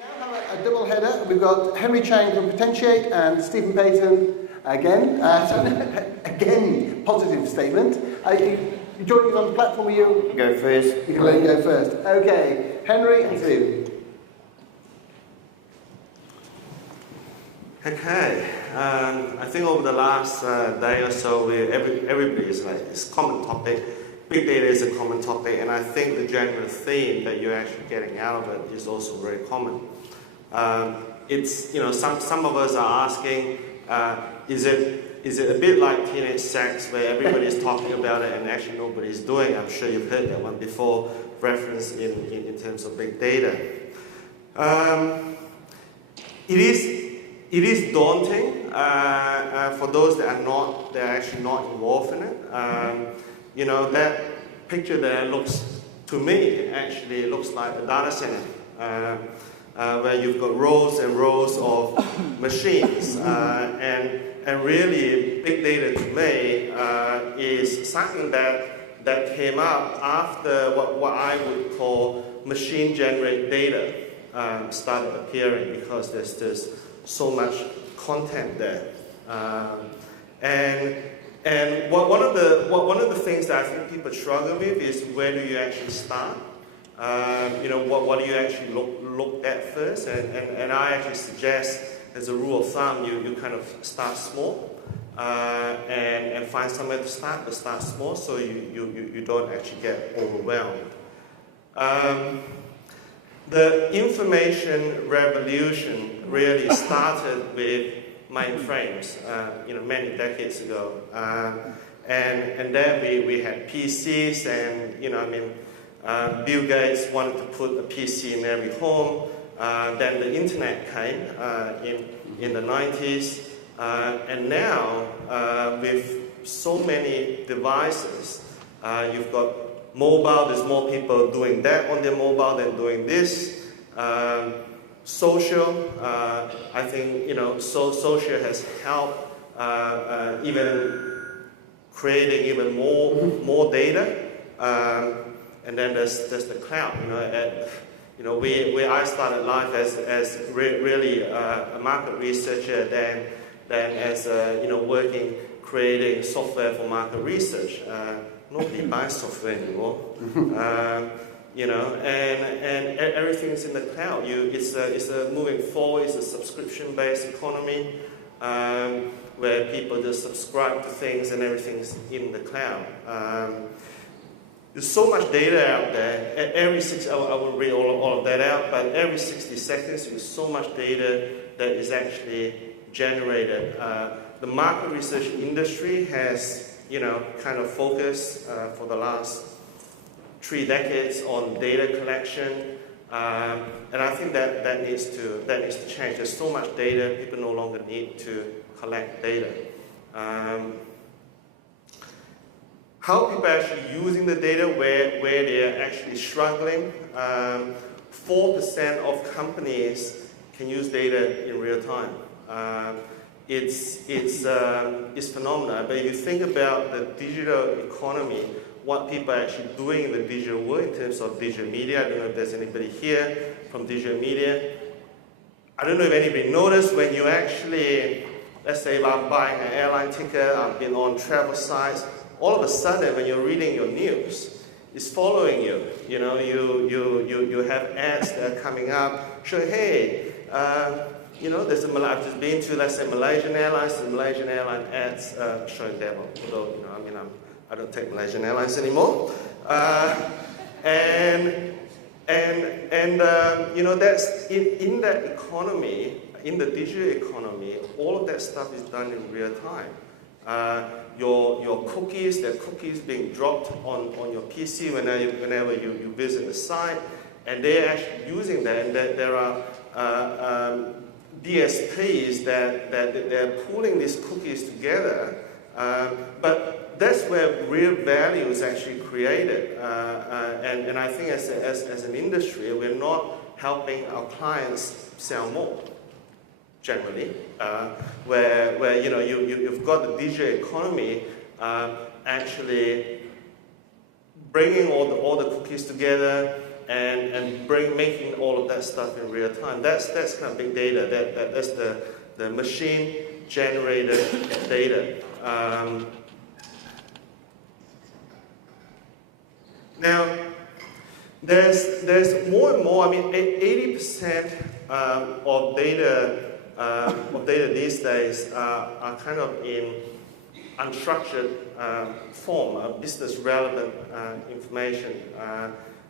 Now have a double header. We've got Henry Cheang from Potentiate and Stephen Paton again. Again, positive statement. You joining us on the platform, will you? Go first. You can let him go first. Okay, Henry and Stephen. Okay, I think over the last day or so, everybody is like, it's a common topic. Big data is a common topic, and I think the general theme that you're actually getting out of it is also very common. It's, you know, some of us are asking, is it a bit like teenage sex where everybody's talking about it and actually nobody's doing it? I'm sure you've heard that one before, referenced in terms of big data. It is daunting for those that are actually not involved in it. You know, that picture there looks, to me, actually looks like a data center, where you've got rows and rows of machines. And really, big data to me is something that came up after what I would call machine-generated data started appearing, because there's so much content there. And one of the things that I think people struggle with is, where do you actually start? You know, what do you actually look at first? And I actually suggest, as a rule of thumb, you kind of start small and find somewhere to start, but start small so you don't actually get overwhelmed. The information revolution really started with mainframes, you know, many decades ago, and then we had PCs, and you know, I mean, Bill Gates wanted to put a PC in every home. Then the internet came in the 90s, and now with so many devices, you've got mobile. There's more people doing that on their mobile than doing this. Social, I think, you know, social has helped even creating even more data. And then there's the cloud. You know, I started life as really a market researcher, then as you know, creating software for market research. Nobody buys software anymore. You know, and everything's in the cloud. It's a moving forward. It's a subscription-based economy where people just subscribe to things and everything's in the cloud. There's so much data out there. I won't read all of that out, but every 60 seconds there's so much data that is actually generated. The market research industry has, you know, kind of focused for the last 3 decades on data collection, and I think that needs to change. There's so much data, people no longer need to collect data. How people are actually using the data, where they're actually struggling. 4% of companies can use data in real time. It's phenomenal. But if you think about the digital economy, what people are actually doing in the digital world in terms of digital media. I don't know if there's anybody here from digital media. I don't know if anybody noticed when you actually, let's say I'm buying an airline ticket, I've been on travel sites, all of a sudden when you're reading your news, it's following you. You know, you have ads that are coming up showing, hey, you know, I've just been to, let's say, Malaysian Airlines, and Malaysian Airline ads showing that. Although, you know, I mean, I don't take Malaysian Airlines anymore. You know, that's in that economy, in the digital economy, all of that stuff is done in real time. Your cookies, the cookies being dropped on your PC whenever you visit the site, and they're actually using that, and there are DSPs that they're pulling these cookies together, but that's where real value is actually created, and I think as an industry, we're not helping our clients sell more. Generally, where you know you've got the digital economy actually bringing all the cookies together and making all of that stuff in real time. That's kind of big data. That's the machine generated data. Now, there's more and more. I mean, 80% of data these days are kind of in unstructured form, business relevant information.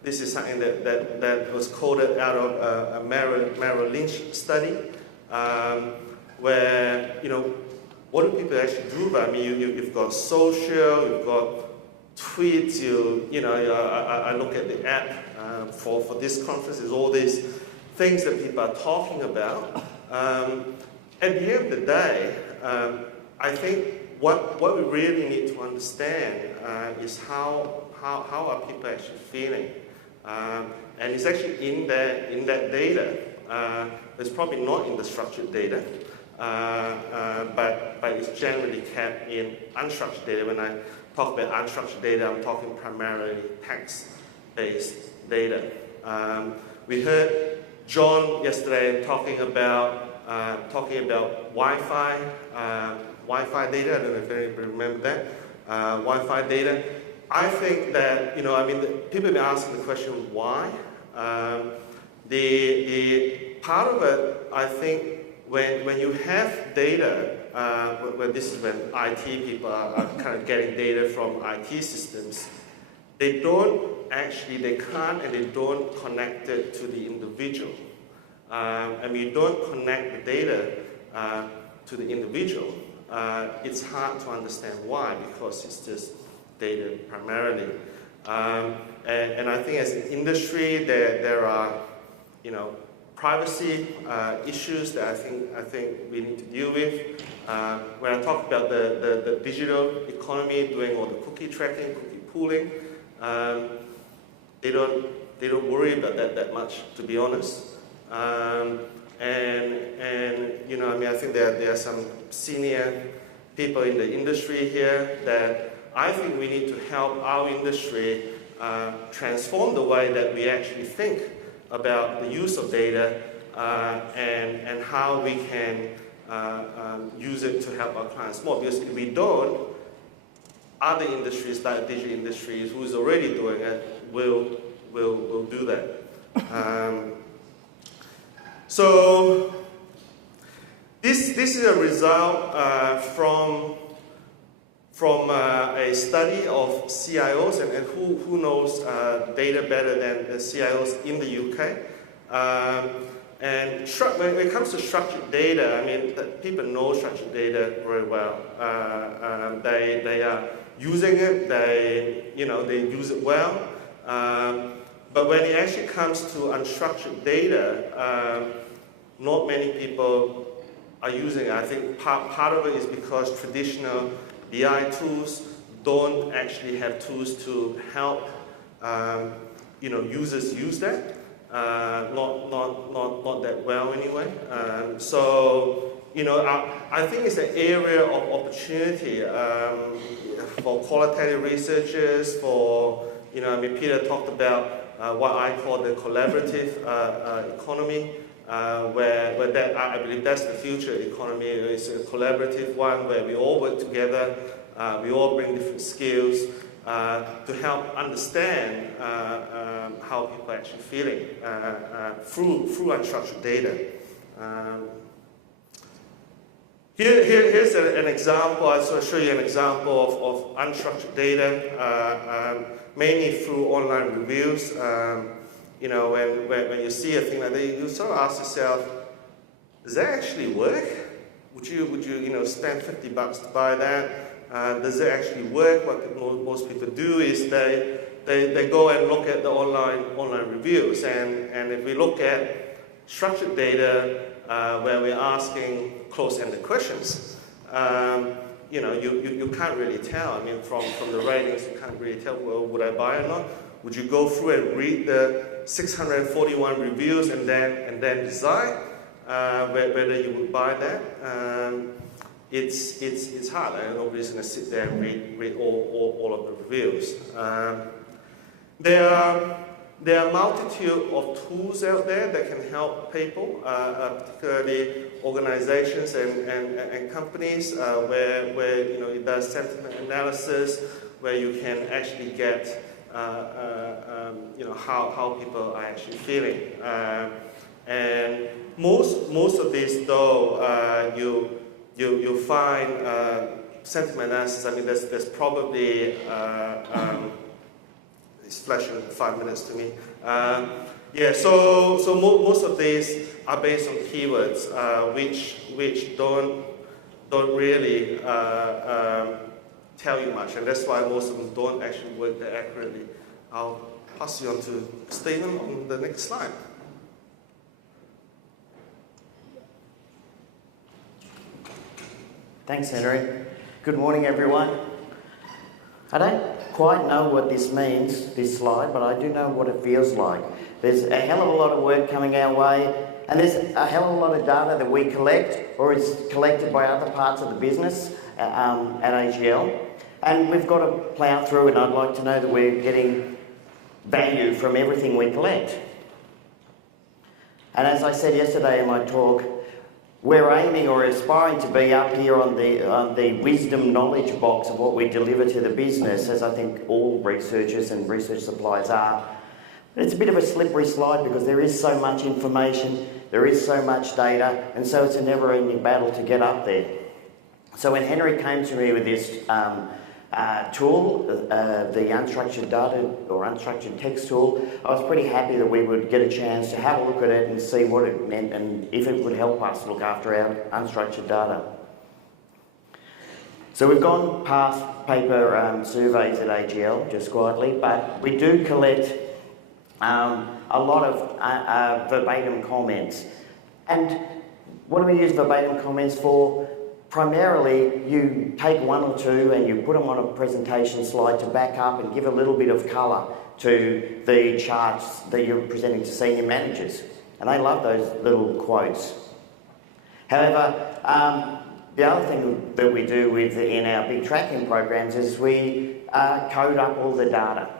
This is something that was quoted out of a Merrill Lynch study, where, you know, what do people actually do? I mean, you've got social, you've got tweets, I look at the app for this conference, there's all these things that people are talking about. At the end of the day, I think what we really need to understand is how are people actually feeling. And it's actually in that data. It's probably not in the structured data, but it's generally kept in unstructured data. When I talk about unstructured data, I'm talking primarily text-based data. We heard John yesterday talking about Wi-Fi data. I don't know if anybody remember that. Wi-Fi data. I think that, people have been asking the question, why? The part of it, I think, when you have data, this is when IT people are kind of getting data from IT systems, they can't and they don't connect it to the individual. And you don't connect the data to the individual, it's hard to understand why, because it's just data primarily. And I think as an industry, there are, privacy issues that I think we need to deal with. When I talk about the digital economy doing all the cookie tracking, cookie pooling, they don't worry about that much, to be honest. I think there are some senior people in the industry here that I think we need to help our industry transform the way that we actually think about the use of data and how we can use it to help our clients more. Because if we don't, other industries like digital industries who's already doing it will do that. So this is a result from a study of CIOs, and who knows data better than the CIOs in the UK. And when it comes to structured data, I mean, people know structured data very well. They are using it, they use it well. But when it actually comes to unstructured data, not many people are using it. I think part of it is because traditional BI tools don't actually have tools to help users use that. Not that well anyway. I think it's an area of opportunity for qualitative researchers. Peter talked about what I call the collaborative economy, where that I believe that's the future economy. It's a collaborative one where we all work together, we all bring different skills to help understand how people are actually feeling through unstructured data. Here's an example. I'll show you an example of unstructured data, mainly through online reviews. When you see a thing like that, you sort of ask yourself, does that actually work? Would you spend $50 to buy that? Does it actually work? What most people do is they go and look at the online reviews, and if we look at structured data where we're asking close-ended questions, you can't really tell. I mean, from the ratings, you can't really tell, well, would I buy or not? Would you go through and read the 641 reviews and then decide whether you would buy that? It's hard. Nobody's going to sit there and read all of the reviews. There are There are a multitude of tools out there that can help people, particularly organizations and companies, where it does sentiment analysis, where you can actually get how people are actually feeling. And most of these, though, you find sentiment analysis. I mean, there's probably it's flashing 5 minutes to me. So most of these are based on keywords, which don't really tell you much, and that's why most of them don't actually work that accurately. I'll pass you on to Stephen on the next slide. Thanks, Henry. Good morning, everyone. I don't quite know what this means, this slide, but I do know what it feels like. There's a hell of a lot of work coming our way, and there's a hell of a lot of data that we collect, or is collected by other parts of the business at AGL. And we've got to plough through, and I'd like to know that we're getting value from everything we collect. And as I said yesterday in my talk, we're aiming or aspiring to be up here on the wisdom knowledge box of what we deliver to the business, as I think all researchers and research suppliers are. But it's a bit of a slippery slide because there is so much information, there is so much data, and so it's a never-ending battle to get up there. So when Henry came to me with this tool, the unstructured data or unstructured text tool, I was pretty happy that we would get a chance to have a look at it and see what it meant and if it would help us look after our unstructured data. So we've gone past paper surveys at AGL, just quietly, but we do collect a lot of verbatim comments. And what do we use verbatim comments for? Primarily, you take one or two and you put them on a presentation slide to back up and give a little bit of colour to the charts that you're presenting to senior managers. And they love those little quotes. However, the other thing that we do in our big tracking programs is we code up all the data.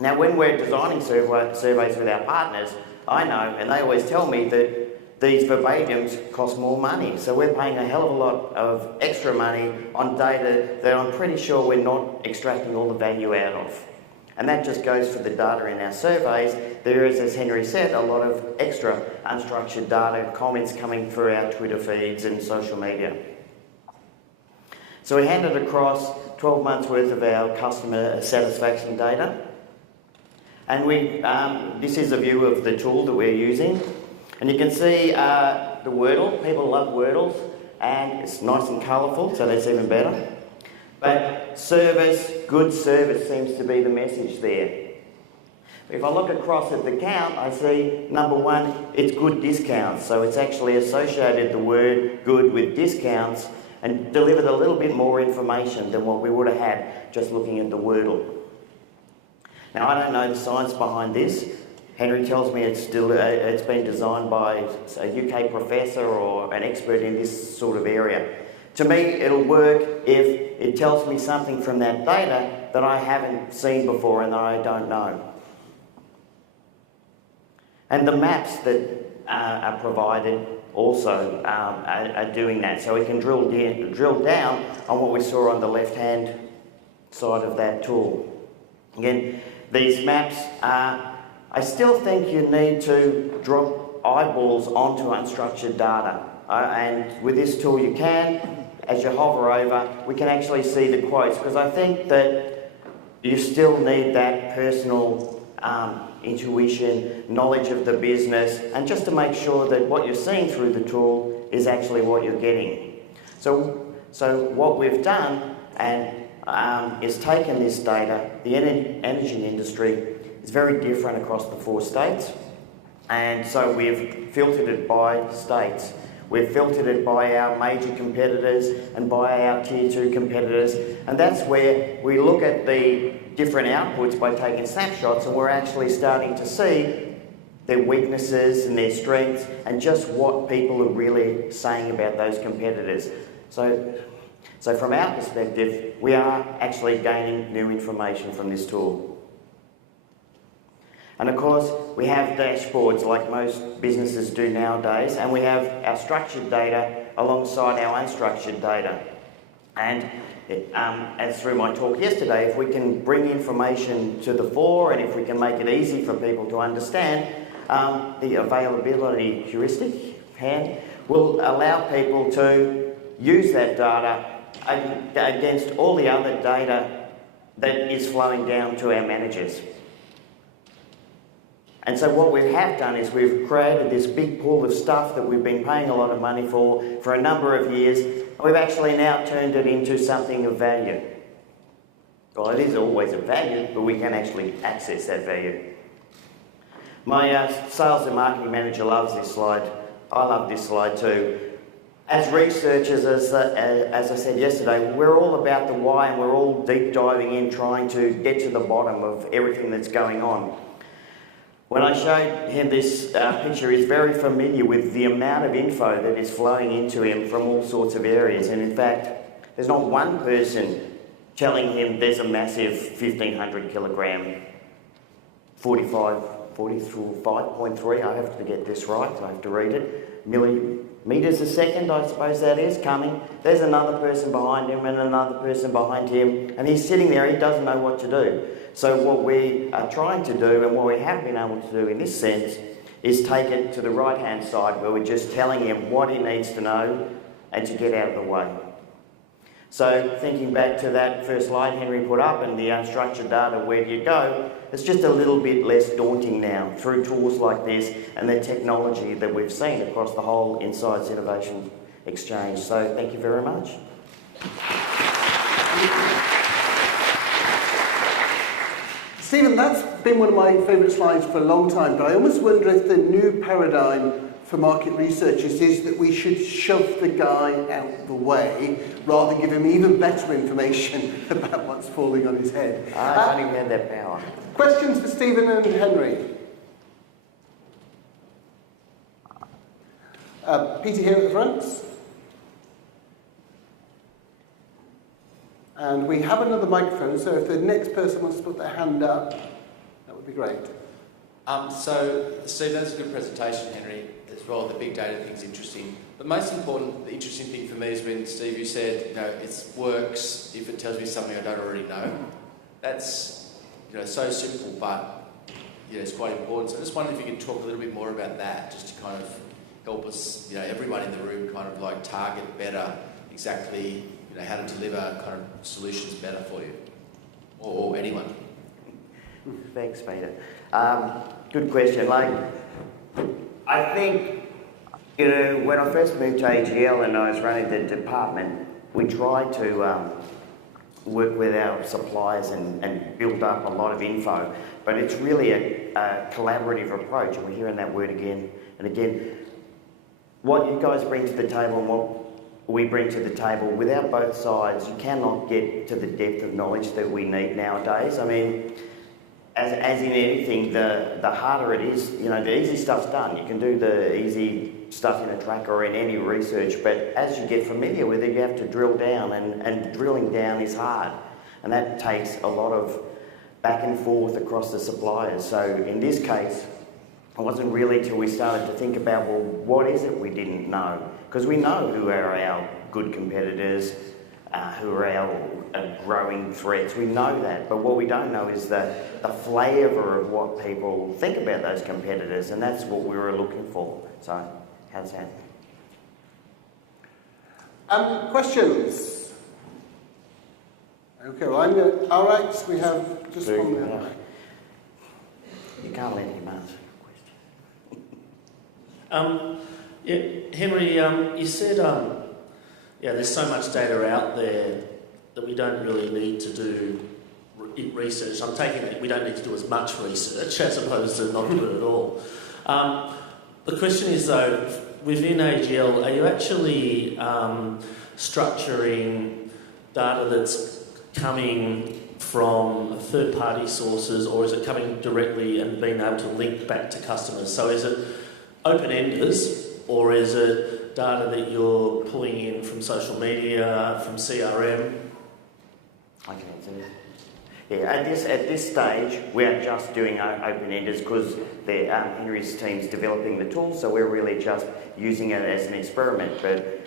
Now, when we're designing surveys with our partners, I know, and they always tell me that these verbatims cost more money. So we're paying a hell of a lot of extra money on data that I'm pretty sure we're not extracting all the value out of. And that just goes for the data in our surveys. There is, as Henry said, a lot of extra unstructured data, comments coming through our Twitter feeds and social media. So we handed across 12 months worth of our customer satisfaction data. And this is a view of the tool that we're using. And you can see the Wordle. People love Wordles, and it's nice and colourful, so that's even better. But service, good service seems to be the message there. If I look across at the count, I see number one, it's good discounts. So it's actually associated the word good with discounts and delivered a little bit more information than what we would have had just looking at the Wordle. Now, I don't know the science behind this. Henry tells me it's been designed by a UK professor or an expert in this sort of area. To me, it'll work if it tells me something from that data that I haven't seen before and that I don't know. And the maps that are provided also are doing that. So we can drill down on what we saw on the left-hand side of that tool. Again, these maps I still think you need to drop eyeballs onto unstructured data. And with this tool you can, as you hover over, we can actually see the quotes, because I think that you still need that personal intuition, knowledge of the business, and just to make sure that what you're seeing through the tool is actually what you're getting. So what we've done is taken this data. The energy industry is very different across the 4 states, and so we've filtered it by states. We've filtered it by our major competitors and by our tier 2 competitors, and that's where we look at the different outputs by taking snapshots, and we're actually starting to see their weaknesses and their strengths and just what people are really saying about those competitors. So from our perspective, we are actually gaining new information from this tool. And of course, we have dashboards like most businesses do nowadays, and we have our structured data alongside our unstructured data. And as through my talk yesterday, if we can bring information to the fore and if we can make it easy for people to understand, the availability heuristic will allow people to use that data against all the other data that is flowing down to our managers. And so what we have done is we've created this big pool of stuff that we've been paying a lot of money for a number of years. We've actually now turned it into something of value. Well, it is always of value, but we can actually access that value. My sales and marketing manager loves this slide. I love this slide too. As researchers, as I said yesterday, we're all about the why, and we're all deep diving in, trying to get to the bottom of everything that's going on. When I showed him this picture, he's very familiar with the amount of info that is flowing into him from all sorts of areas. And in fact, there's not one person telling him there's a massive 1,500 kilogram 5.3, I have to get this right, so I have to read it, millimeters a second, I suppose that is, coming. There's another person behind him and another person behind him, and he's sitting there, he doesn't know what to do. So what we are trying to do, and what we have been able to do in this sense, is take it to the right-hand side, where we're just telling him what he needs to know and to get out of the way. So thinking back to that first slide Henry put up and the unstructured data, where do you go? It's just a little bit less daunting now through tools like this and the technology that we've seen across the whole Insights Innovation Exchange. So thank you very much. Stephen, that's been one of my favourite slides for a long time, but I almost wonder if the new paradigm for market researchers is that we should shove the guy out the way rather than give him even better information about what's falling on his head. I don't even have that power. Questions for Stephen and Henry? Peter here at the front. And we have another microphone, so if the next person wants to put their hand up, that would be great. So, Steve, that's a good presentation, Henry, as well. The big data thing's interesting. But most important, the interesting thing for me is when, Steve, you said, it works if it tells me something I don't already know. That's, so simple, but, it's quite important. So I just wondered if you could talk a little bit more about that, just to kind of help us, everyone in the room kind of like target better exactly, how to deliver kind of solutions better for you, or anyone. Thanks, Peter. Good question. I think, when I first moved to AGL and I was running the department, we tried to work with our suppliers and build up a lot of info, but it's really a collaborative approach, and we're hearing that word again and again. What you guys bring to the table and what we bring to the table, without both sides, you cannot get to the depth of knowledge that we need nowadays. I mean, as in anything, the harder it is, the easy stuff's done. You can do the easy stuff in a tracker or in any research, but as you get familiar with it, you have to drill down, and drilling down is hard. And that takes a lot of back and forth across the suppliers. So in this case, it wasn't really till we started to think about, well, what is it we didn't know? Because we know who are our good competitors, who are our growing threats. We know that, but what we don't know is the flavour of what people think about those competitors, and that's what we were looking for. So, how's that? Questions? Okay, well, I'm going to... All right, we have just one minute. You can't let him answer a question. Henry, you said there's so much data out there that we don't really need to do research. I'm taking it we don't need to do as much research as opposed to not do it at all. The question is, though, within AGL, are you actually structuring data that's coming from third-party sources, or is it coming directly and being able to link back to customers? So is it open-enders, or is it data that you're pulling in from social media, from CRM? I can answer that. Yeah, at this stage, we are just doing open-enders because Henry's team's developing the tool, so we're really just using it as an experiment. But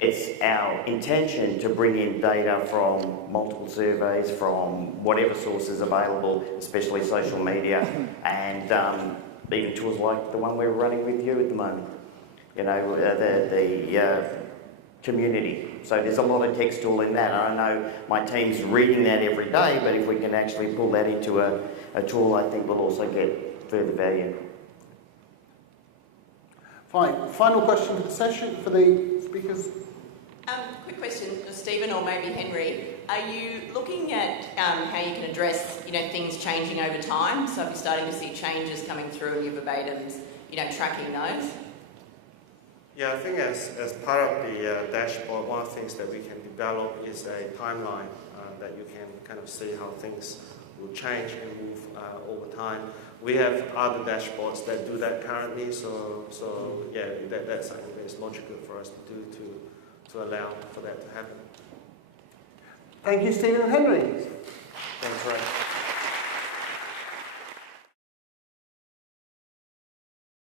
it's our intention to bring in data from multiple surveys, from whatever sources available, especially social media, and even tools like the one we're running with you at the moment. You know, the community. So there's a lot of textual in that. I know my team's reading that every day, but if we can actually pull that into a tool, I think we'll also get further value. Fine. Final question for the session, for the speakers. Quick question for Stephen or maybe Henry. Are you looking at how you can address, things changing over time? So if you're starting to see changes coming through in your verbatims, tracking those? Yeah, I think as part of the dashboard, one of the things that we can develop is a timeline that you can kind of see how things will change and move over time. We have other dashboards that do that currently, so yeah, that's something that is logical for us to do to allow for that to happen. Thank you, Stephen and Henry. Thanks, Ray.